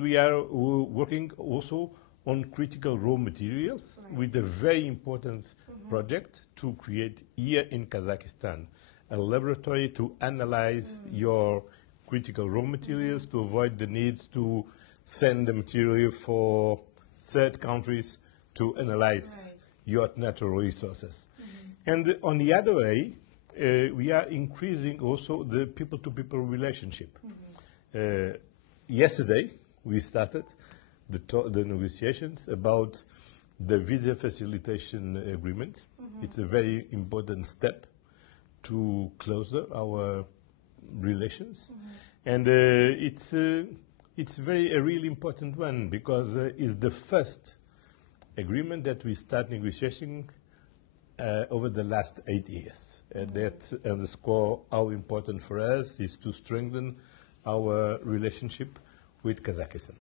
We are working also on critical raw materials with a very important project to create here in Kazakhstan a laboratory to analyze your critical raw materials to avoid the need to send the material for third countries to analyze your natural resources. And on the other way, we are increasing also the people-to-people relationship. Yesterday, we started the negotiations about the visa facilitation agreement. It's a very important step to closer our relations. And it's a really important one because it's the first agreement that we start negotiating over the last 8 years. That underscore how important for us is to strengthen our relationship with Kazakhstan.